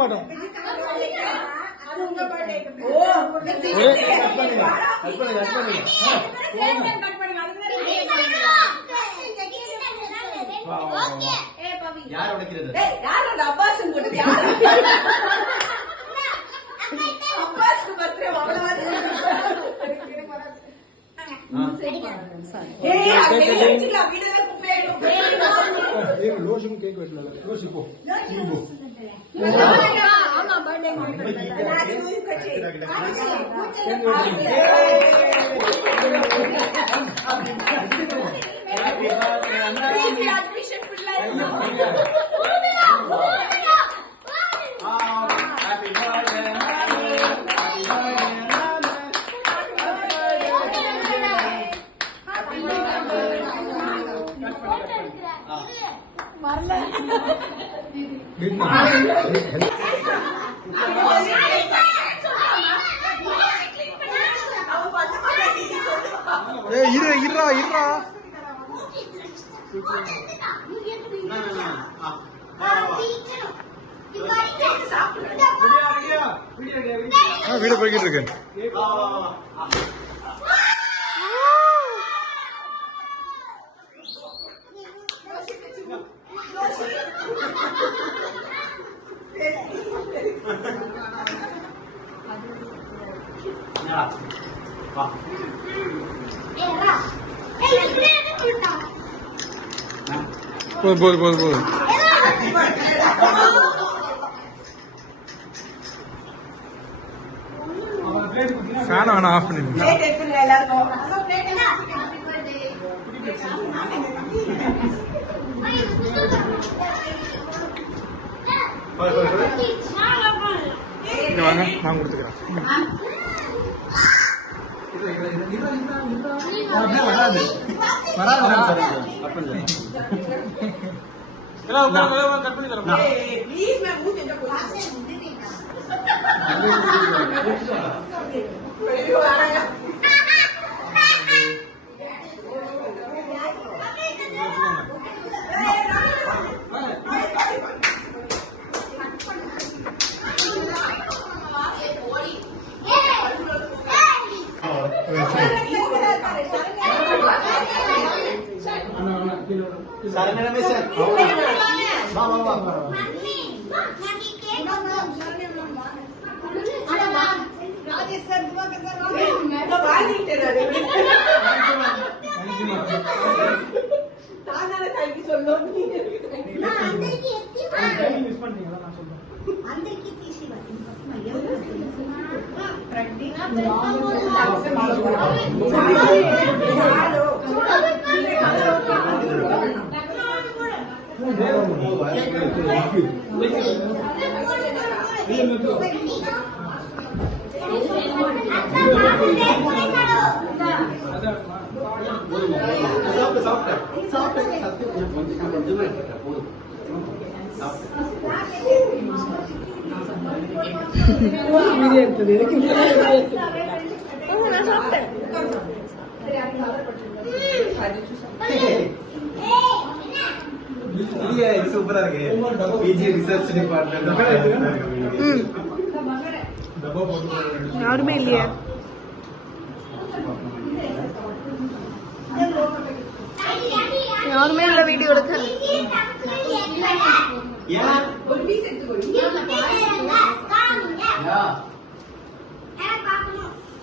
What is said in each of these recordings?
மாட்டோம். யார் உடைக்கிறது? அப்பாஸ் பர்த்டே ரோஷன் கேக் வெட்டல. ரோஷன் போ. ஆமா பர்த்டே வீடு போய்கிட்டு இருக்கு. போதும் போதும் போதும். ஃபேன் வேணா ஆஃப் பண்ணிடுங்க. வாங்க நான் கொடுத்துக்கிறேன். வராது சூப்பரா இருக்கு. பிஜி ரிசர்ச் டிபார்ட்மெண்ட் யாருமே இல்லையே. யாருமே இல்ல வீடியோ எடுக்க.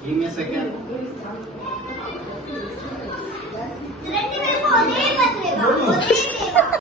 Give me a second. ரெண்டு பேரும் ஒரே பர்த்டே தான்.